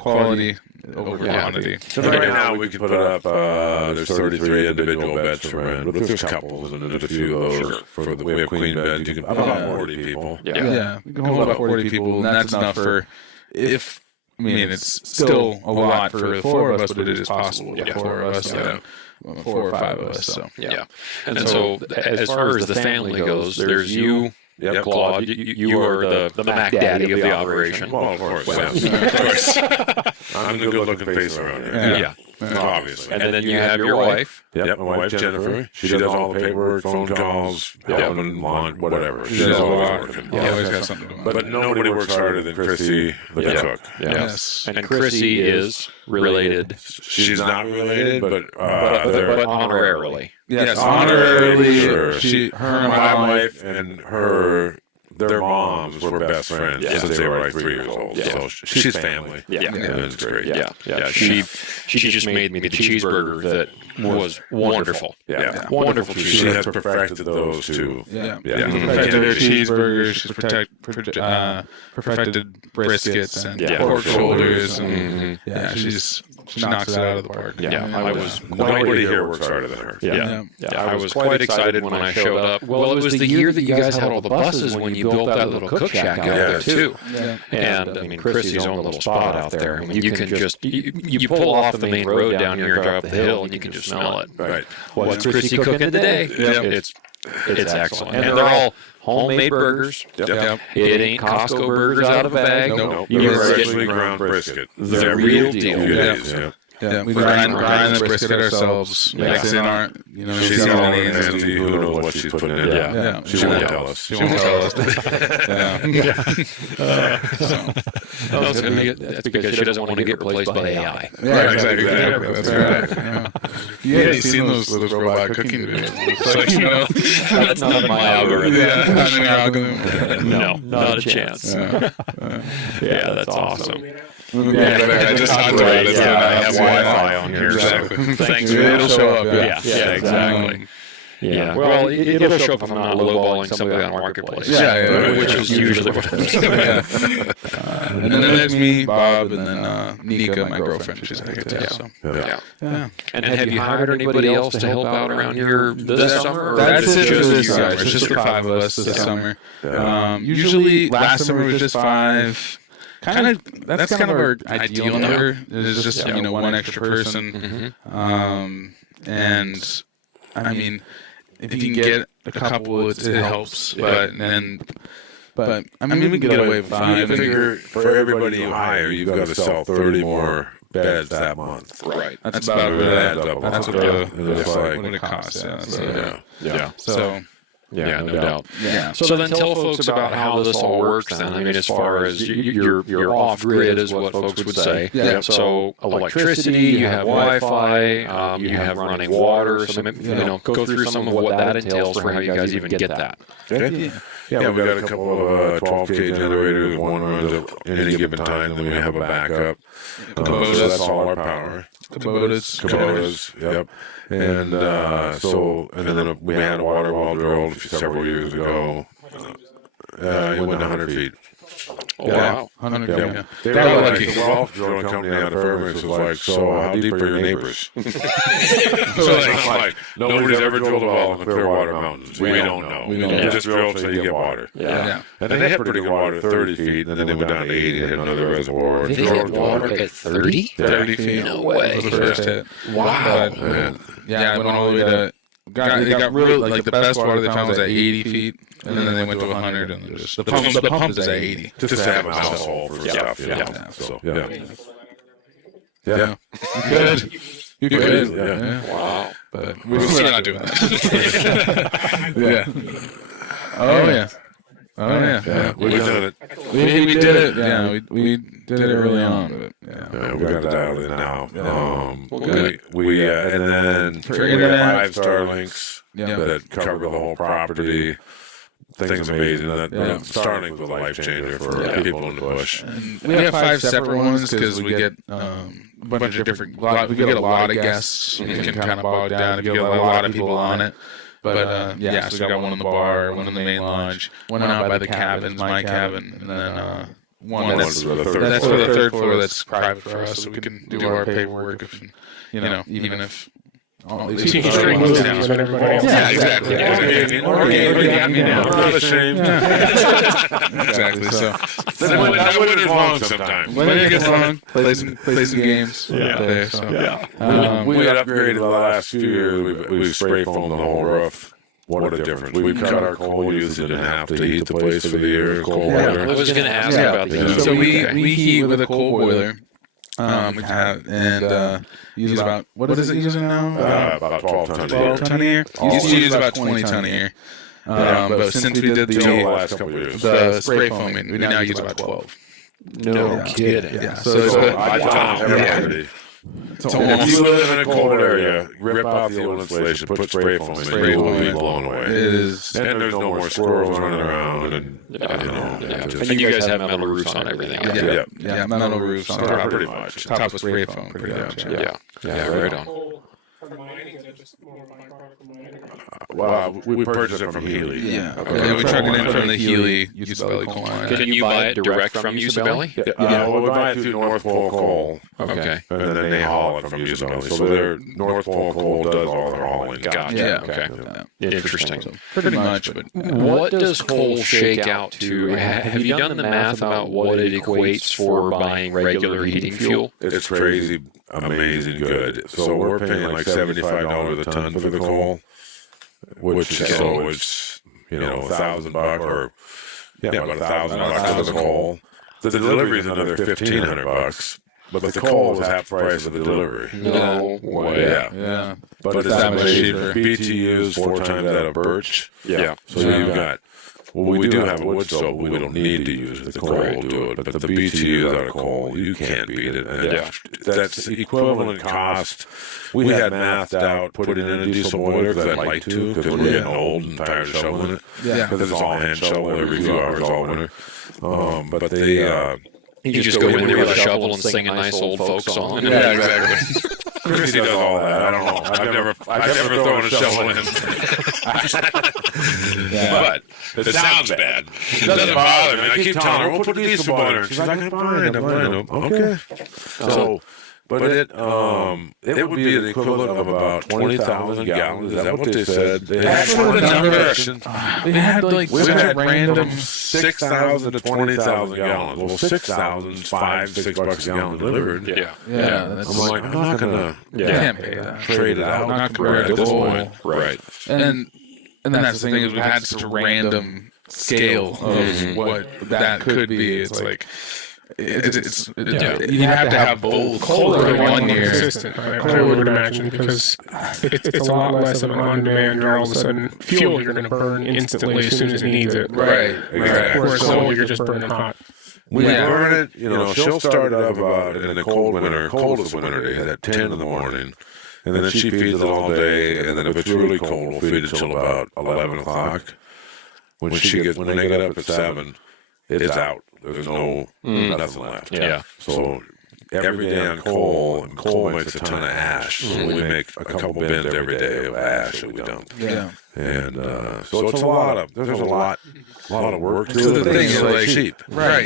quality over quantity. So right now we can put up, there's 33 individual beds for rent, but there's couples and a few of those we have queen beds. You can about 40 people. We can hold about 40 people, and that's enough for it's still a lot for the four of us, but it is possible for 4 of us, 4 or 5 of us. So and so as far as the family goes, there's you. Claude, you are the Mac Daddy of the operation. Well, of course. I'm the good-looking face around here. Obviously. And then you have your wife. My wife, Jennifer. She does all the paperwork, phone calls, helping, whatever. She does all the work. Always got something to do. But nobody works harder than Chrissy, the cook. Yes. And Chrissy is related. She's not related, but honorarily. Yes, honorarily. Sure. My wife and their moms were best friends since they were like 3 years old. So she's family. And it's great. She just made me the cheeseburger that was wonderful. Wonderful cheeseburger. She has perfected those too. Perfected her cheeseburgers. She's perfected briskets and pork shoulders. And she knocks it out of the park. Nobody here works harder than her. I was quite excited when I showed up. Well, it was the year that you guys had all the buses when you built that little cook shack out there too. And I mean, Chrissy's own little spot out there. I mean, you can just you pull off the main road down here and drive up the hill, and you can just smell it. Right. What's Chrissy cooking today? It's excellent, and they're all homemade burgers. It ain't Costco burgers out of a bag. Nope. You're Freshly ground brisket. The real deal. We grind the brisket ourselves. Mix in our, she's the only entity who knows what she's putting in. She won't tell us. That's because she doesn't want to get replaced by AI. Exactly. That's right. You've seen those robot cooking videos. It's like, that's not my algorithm. Not in your algorithm. No, not a chance. That's awesome. I just talked about it. I have Wi-Fi on here. Exactly. Thanks. It'll show up. Yeah, exactly. Well, it'll show up if I'm not lowballing somebody on Marketplace. Which is usually what I'm doing. And then there's me, Bob, and then Nika, my girlfriend. She's like it too. And have you hired anybody else to help out around here this summer? That's it for this summer. It's just the 5 of us this summer. Usually, last summer was just 5. That's kind of our ideal number. It's just one extra person. And I mean, if you can get a couple, it helps. But But I mean, we can get away with 5. You figure for everybody you hire, you've got to sell 30 more beds that month. Right. That's about what it adds up. That's what what it costs. Yeah. So. Yeah, no doubt. Yeah. So then tell folks about how this all works then. I mean, as far as you're off-grid is what folks would say. Yeah. So electricity, you have Wi-Fi, you have running water. So, go through some of what that entails for how you guys even get that. Yeah, we got a couple of 12K generators. One runs at any given time, then we have a backup. So that's all our power. Kubotas, yep. And then we had a water well drilled several years ago. It went 100 feet. Oh, wow. 100 feet. Yeah. They were like the well drilling company out of Fairbanks was like, so how deep are your neighbors? Nobody's ever drilled a well in the Clearwater Mountains. We don't know. We just drill until you get water. Yeah. And they had pretty good water at 30 feet, and then they went down to 80 and hit another reservoir. They hit water at 30? 30 feet. No way. Was the first hit. Wow. Yeah, it went all the way to... It got really, like, the best water they found was at 80 feet, and then they went to 100, and just the pump is at 80. Just to have a household for stuff. Yeah. Good. You could. Yeah. Wow. But we're not doing that. Yeah. We've done it. We did it. Yeah, we did it early on. But We got it dialed in now. Good. We and then we have 5 Starlinks Yeah. that cover the whole property. Thing's amazing. That Starlink's a life changer for people in the bush. And we have 5 separate ones because we get a bunch of different. We get a lot of guests. It can kind of bog down if you get a lot of people on it. But so we got one in the bar, one in the main lodge, one out by the cabins, my cabin, and then one that's for the third floor that's private for us, so we can do our paperwork if even if. Exactly. Not ashamed. Exactly. So that winter's long sometimes. Winter gets long. Play some games. We had upgraded the last few years. We spray foamed the whole roof. What a difference. We cut our coal usage in half to heat the place for the year. Cold weather. I was going to ask about the heat. So we heat with a coal boiler. We have use about what is it using now? About 12 tons 12 ton a year. Used to use about 20 ton a year. But since we did the last couple of years, the spray foaming, we now use about 12. No kidding. Yeah. So I tell everybody. If you live in a cold area, rip out the old insulation, put spray foam in, you will be blown away. It is. And there's no more squirrels running around, and And you guys have metal roofs on everything. Yeah, metal roofs on top, pretty much. Top with spray foam, pretty much. Yeah, right on. For mining, is that just more byproduct from mining? Well, we purchased it from Healy. Yeah, we truck it in from the Healy Usabelli coal mine. Can you buy it direct from Usabelli? Well, we buy it through North Pole Coal. Okay. And then they haul it from Usabelli. So their North Pole Coal does all their hauling. Gotcha. Yeah. Okay. Interesting. So pretty much. But what does coal shake out to? Have you done the math about what it equates for buying regular heating fuel? It's crazy, amazing good. So we're paying like $75 a ton for the coal, which is $1,000 or about $1,000 for the coal. The delivery is another $1,500. But the coal is half price of the delivery. No way. Yeah. But it's that much cheaper. BTUs 4 times that of birch. Yeah. So you've got. Well, we do have a wood stove. We don't need to use it. The coal will do it. But the BTUs out of coal, you can't beat it. And that's equivalent cost. We had mathed out, put it in a diesel boiler because I'd like to, because we're getting old and tired of shoveling it. Because it's all hand shovel every few hours all winter. But they... You just go in there with a shovel and sing a nice old folk song. Yeah, exactly. Chrissy does all that. I don't know. I've never thrown a shovel in. But it sounds bad. It doesn't bother me. I keep telling her, we'll put diesel boiler. She's like, I'm fine. Okay. So, but it would be the equivalent of about 20,000 gallons. Is that what they said? They had random 6,000 to 20,000 gallons. Well, 6,000 is $5-6 a gallon delivered. Yeah. I'm like, I'm not gonna can't pay that. trade it out. Not Right at this point. Right. And that's the thing is we've had such a random scale of what that could be. It's like you have to have both Colder in 1 year. consistent, I would imagine, because it's a lot less of an on-demand, or all of a sudden fuel you're going to burn instantly as soon as it needs it. Right. Whereas cold, you're just burning hot. We burn it, she'll start it up about in the cold winter, coldest winter days at 10 in the morning. And then she feeds it all day, and then if it's really cold, we'll feed it till about 11 o'clock. When they get up at 7, it's out. There's nothing left. Yeah. So every day on coal, and coal makes a ton of ash. So we make a couple bins every day of ash that we dump. Yeah. And so it's there's a lot of work to it. So the but thing it's is, like like, cheap. Right.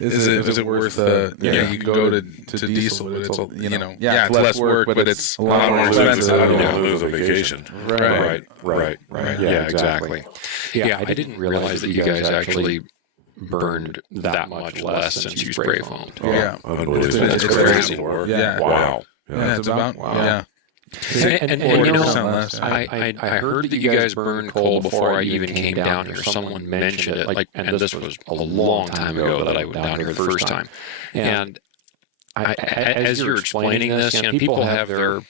Is it worth you go to diesel, but it's it's less work, but it's a lot more expensive. Lose a vacation. Right. Yeah, exactly. Yeah, I didn't realize that you guys actually burned that much less since you spray foamed. Yeah. Unbelievable. It's crazy. Yeah. Wow. Yeah, it's about And less. I heard that you guys burned coal before I even came down here. Someone mentioned it, and this was a long time ago that I went down here the first time. And as you're explaining this, people have their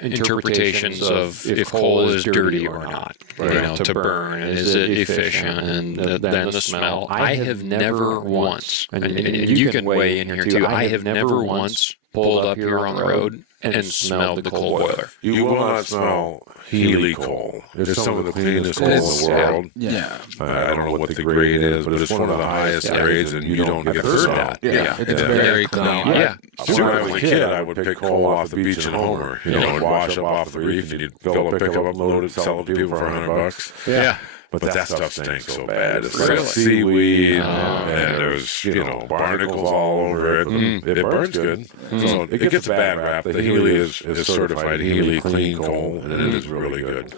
interpretations of if coal is dirty or not, to burn, and is it efficient, and then the smell. I have never once, and you can weigh in here too, I have never once pulled up here on the road and smelled the coal boiler. You will not smell Healy coal. It's some of the cleanest coal in the world. Yeah. I don't know what the grade is, but it's one of the highest grades, and you don't get the smell. Yeah. It's very clean. Yeah. When I was a kid, I would pick coal off the beach in Homer. I'd wash up off the reef, and you'd fill a pickup, load it, sell it to people for $100. Yeah. But that stuff stinks so bad. It's like seaweed, and there's, barnacles all over it. It burns good. So it gets a bad rap. The Healy is certified Healy clean coal, and it is really good.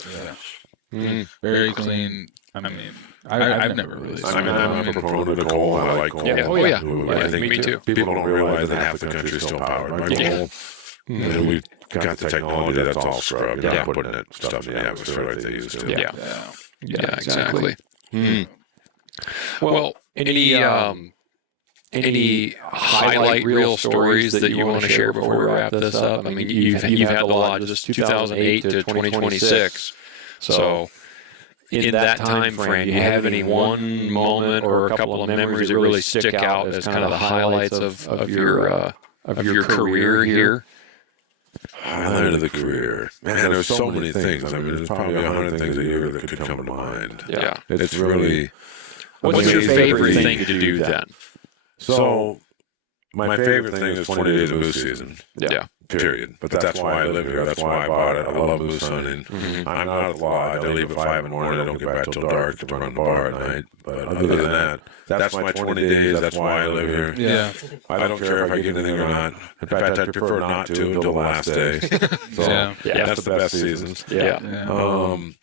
Very clean. I mean, I've never really. I'm a proponent of coal. I like coal. Yeah. Oh, yeah. I think Me too. people don't realize that half the country is still powered by coal. And we've got the technology that's all scrubbed. Not putting that stuff in the atmosphere like they used to. Yeah, exactly. Well, any highlight reel stories that you want to share before we wrap this up? I mean, you've had the lodge this 2008 to 2026. So in that time frame, do you have any one moment or a couple of memories that really stick out as kind of the highlights of your career here? Highlight of the career. Man, there's so many things. I mean, there's probably 100 things a year that could come to mind. Yeah. It's really... What's your favorite thing to do then? So, my favorite thing is 20 days of moose season. Yeah. Period. But that's why I live here. That's why I bought it. I love moose hunting. I'm not at the lodge. I leave at 5 in the morning. I don't get back till dark to run the bar at night. But other than that, that's my 20 days. That's why I live here. Yeah. I don't care if I get anything or not. In fact, I'd prefer not to until the last day. So that's the best seasons. Yeah. And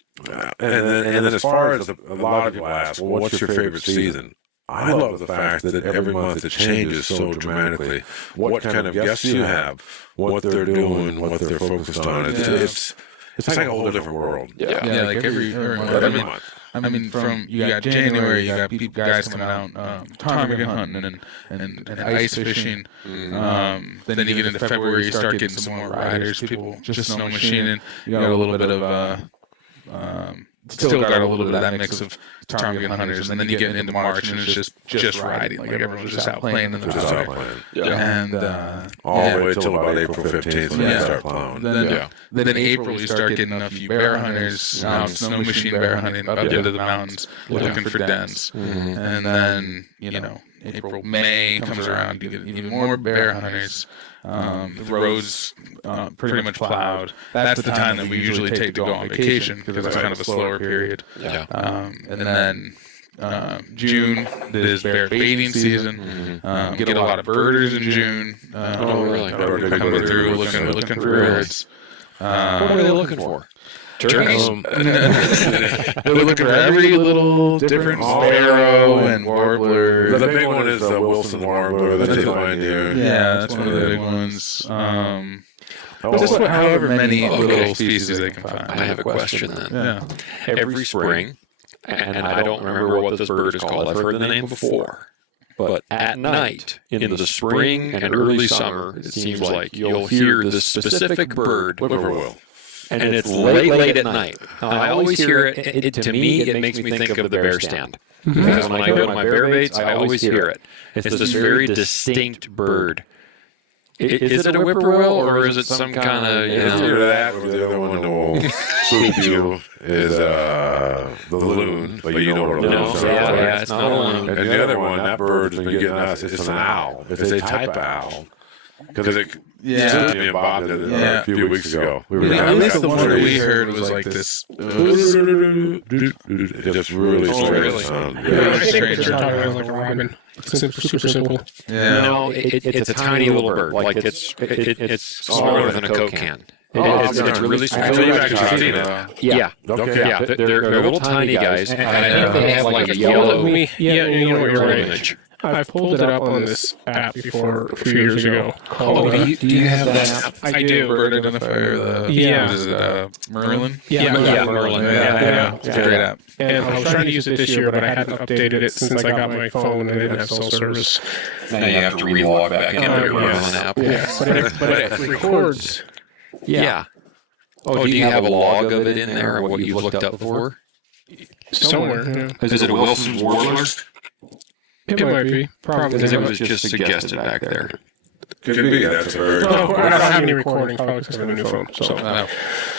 then as far as a lot of people ask, well, what's your favorite season? I love the fact that every month it changes so dramatically. What kind of guests you have, what they're doing, what they're focused on. It's like a whole different world. Yeah, like every month. I mean, from you got January, you got guys coming out, ptarmigan hunting and ice fishing. Then you get into February, you start getting some more riders, people just snow machining. You got a little bit of still got a little bit of that mix of ptarmigan hunters, and then you get into March and it's just riding, like everyone's just out playing in the mountains. And all the way till about April 15th when you start plowing. Then in April you start getting a few bear hunters out, snow machine bear hunting up into the mountains looking for dens. And then April, May comes around, you get even more bear hunters. The roads pretty much plowed. That's the time that we usually take to go on vacation because it's kind of a slower period. And then June is bear baiting season. Get a lot of birders in June. Really? Coming through, looking for birds. What are they looking for? Turkeys. They're looking for every little different sparrow and warbler. The big one is the Wilson warbler. That's a fine deer. Yeah, that's one of the big ones. Just however many little species they can find. I have a question then. Yeah. Every spring, and I don't remember what this bird is called. I've heard the name before. But at night, in the spring and early summer, it seems like you'll hear this specific bird, Whippoorwill. and it's late at night. Now, I always hear it. To me, it makes me think of the bear stand. Because when I go to my bear baits, I always hear it. It's this very distinct bird. Is it a whippoorwill, or is it some kind of, It's either that or the other one that will spook you is the loon. But you know what a loon No, is. yeah, it's not a loon. And the other one, that bird's been getting us. It's an owl. It's a type of owl. Because it me and Bob did it a few weeks ago. At least the one that we heard was like this. Just really strange sound. I think what you're talking about is like a robin. It's super simple. Yeah. No, it's a tiny little bird. Like it's smaller than a Coke can. It's really small. So you've actually seen it. Yeah. Okay. Yeah. They're little tiny guys. And I think they have like a yellow Yeah, you know what you're right. plumage. I've pulled it up on this app before a few years ago. Called, Do you have that app? I do. Bird identifier. Yeah. What is it? Merlin? Yeah, Merlin. Yeah. It's a great app. And I was trying to use it this year, but I hadn't updated it since I got my phone and I didn't have cell service. Now you have to re-log back into your Merlin app. Yeah, but it records. Yeah. Oh, do you have a log of it in there, or what you've looked up for? Somewhere. Yeah. Is it a Wilson's Warbler? It might be. Probably. Because it was just suggested back there. Could be. That's a very No, I don't have any recording, probably because I have a new phone. So, No.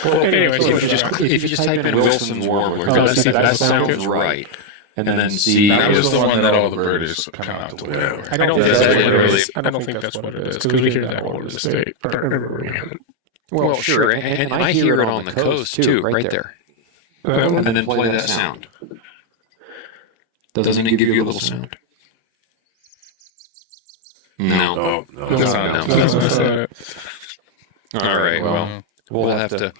well, anyway, so If you just type in Wilson's Warbler, that sounds right. And then see. That was the one that all the birdies come out to live over. I don't Yeah, think that's that's what it literally- is. I don't think that's what it is because we hear that all over the state. But Well, sure. And I hear it on the coast, too, right there. And then play that sound. Doesn't it give you a little sound? No. No. That's not That's no. not it. All right, well, we'll have to.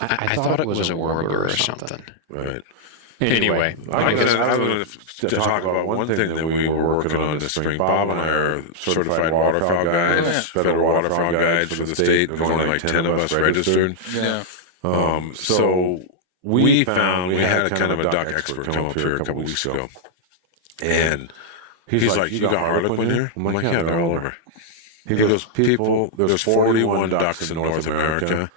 I thought it was a warbler or something. Right. Anyway, I was going to talk about one thing that we were working on this spring. Bob and I are certified waterfowl guides, federal waterfowl guides for the state. There's only like 10 of us registered. Yeah. So we found we had a kind of a duck expert come up here a couple weeks ago, and he's like, "You got harlequin here?" I'm like, "Yeah, they're all over." He goes, "People, there's 41 ducks in North America,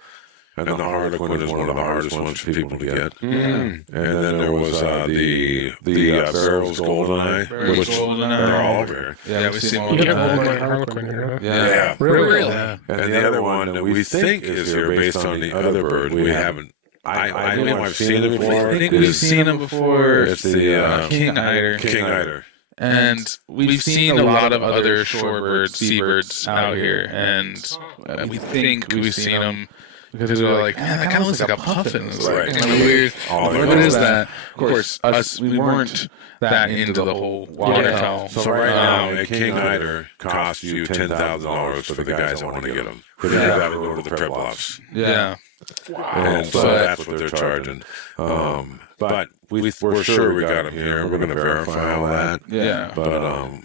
and the harlequin is one of the hardest ones for people to get." And then there was the Barrow's Goldeneye, which they're all over here. Yeah, we see You have all my Harlequin here, huh? Yeah. Really? Yeah. And the other one that we think is here based on the other bird, we haven't. I know I've seen it before. I think we've seen them before. It's the King Eider. King Eider. And we've seen a lot of other shorebirds, seabirds out here, and we think we've seen them because we're like, man, that kind of looks like a puffin. It's like Right. kind of weird. Oh, What is that? Of course, us, we weren't that into the whole waterfowl. So right now, a King Eider costs you $10,000 for the guys that want to get them. Because you got to go to the trip offs. Yeah. And so that's what they're charging. But we're sure we got them here. We're going to verify all that. Yeah. But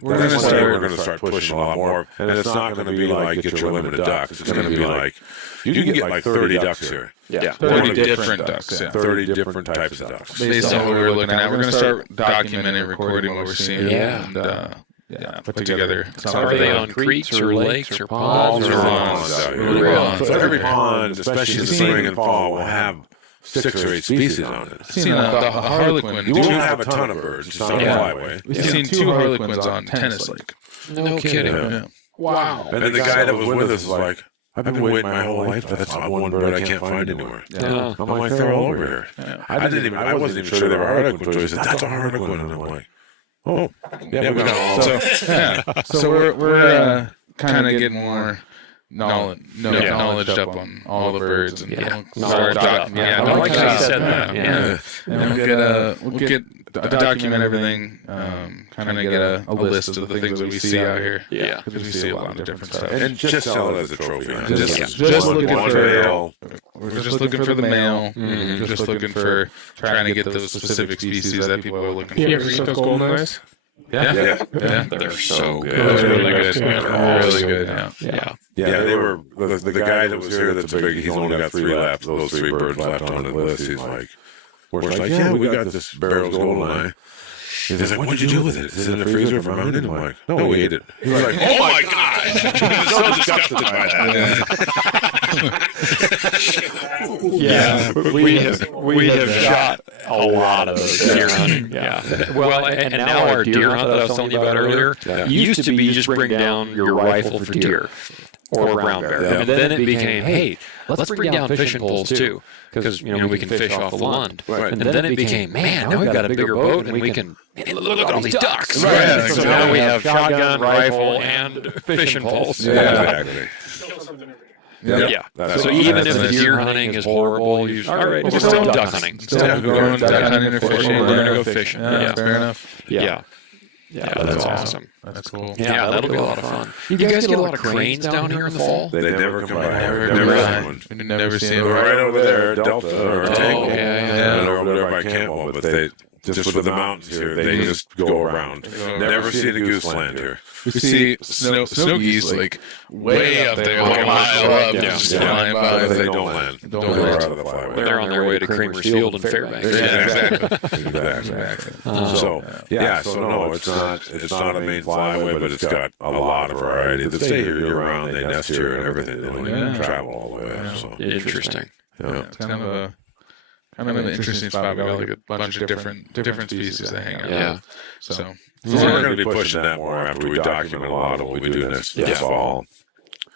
we're going to start pushing a lot more. And it's not going to be like get your limited ducks. It's going to be like you can get like 30 ducks here. yeah. 30 different ducks, yeah. 30 different types of ducks. Based on what we were looking at, we're going to start documenting, recording what we're seeing. Yeah. And put together. Are they on creeks or lakes or ponds? All Or ponds out here. So every pond, especially in the spring and fall, will have 6 or 8 species on it. Seen the harlequin. You won't have a ton of birds. It's not a flyway. We've seen 2 harlequins on Tennis Lake. No kidding. Yeah. Wow. And the guy that was with us is like, I've been waiting my whole life. That's one bird I can't find anywhere. Yeah. I'm like, they're all over here. I wasn't even sure they were harlequins. So he said, that's a harlequin. And I'm like, oh, yeah, we got all. So we're kind of getting more knowledge up on all the birds and start documenting. I like how you said that. Yeah. And we'll get document everything. Kind of get a list of the things that we see out here. Yeah. Because we see a lot of different stuff. And just sell it as a trophy. Just looking looking for We're just looking for the male. Just looking for trying to get those specific species that people are looking for. You ever eat those golden eyes? Yeah. They're so good. Those are really good. Yeah. Really good. Yeah. Yeah, they were the guy that was here. That's a big. He's only got 3 left. Those 3 birds left on the list. He's like, We're like, yeah, we got this Barrel's Goldeneye. He's like, what'd you do with it? Is it in the freezer for mounted? I'm like, no, we ate it. He was like, oh my God! He was so disgusted by that. Yeah, we have shot a lot of those deer hunting. Yeah. Well, and now our deer hunt that I was telling you about earlier, used to be you just bring down your rifle for deer or brown bear. And then it became, hey, let's bring down fishing poles too, because we can fish off the Lund. Right. And then it became, man, now we've got a bigger boat and we can look at all these ducks. Right. So now we have shotgun, rifle, and fishing poles. Yeah, exactly. Yeah. So even if the deer hunting is horrible, all right, we're still duck hunting. Still going duck hunting or fishing. We're going to go fishing. Yeah, fair enough. Yeah, that's awesome. That's cool. Yeah, that'll be a lot of fun. You guys get a lot of cranes down here in the fall? They never come by. We never see them. Right over there, Delta or Tangle. yeah. And over there by Campbell, but they just with the mountains here, they just go around. Never seen a goose land here. We see snow geese like way up there, like a mile up, just flying by. But they don't land. Don't land out of the flyway. They're on their way to Kramer's Field in Fairbanks. Exactly. So no, it's not a main flyway, but it's got a lot of variety. They stay here year round. They nest here and everything. They don't even travel all the way up. So Interesting. It's kind of an interesting spot. We got like a bunch of different species that hang out. Yeah. So we're going to be pushing that more after we document a lot of what we do this fall.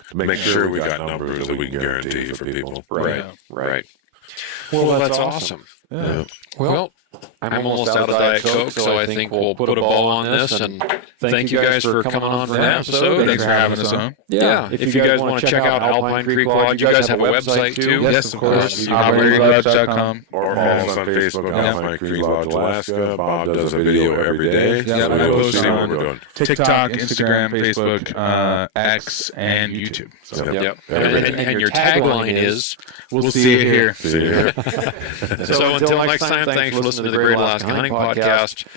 To make sure we got numbers that we can guarantee for people. Right. Well, that's awesome. Yeah. Well, I'm almost out of Diet Coke, so I think we'll put a bow on this. And thank you guys for coming on for an episode. Thanks for having us on. Yeah. If you guys want to check out Alpine Creek Lodge, you guys have a website too. Yes, of course. AlpineCreekLodge.com. Or follow us on Facebook, Alpine Creek Lodge, Alaska. Bob does a video every day. Yeah, So we'll we'll post see what on we're doing. TikTok, Instagram, Facebook, X, and YouTube. So Yep. And your tagline is, we'll see you here. See you here. so until next time, thanks for listening to the Great Alaska Hunting Podcast.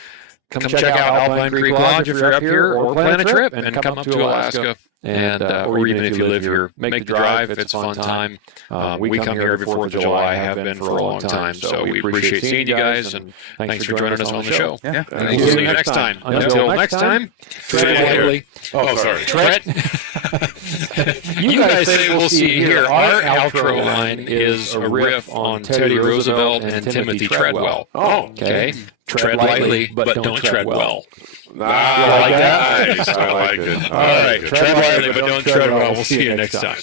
Come check out Alpine Creek Lodge if you're up here, or plan a trip and come up to Alaska. And or even if you live here, make the drive. It's a fun time. We come here every 4th of July, have been for a long time. So we appreciate seeing you guys, and thanks for joining us on the show. Yeah. We'll see you next time. Until next time, tread lightly. Oh, sorry. Tread. You guys say we'll see you here. Our outro line is a riff on Teddy Roosevelt and Timothy Treadwell. Oh, Okay? Tread lightly, but don't tread well. I like that? Nice. I like it. All right, tread lightly, but don't tread well. We'll see you next time.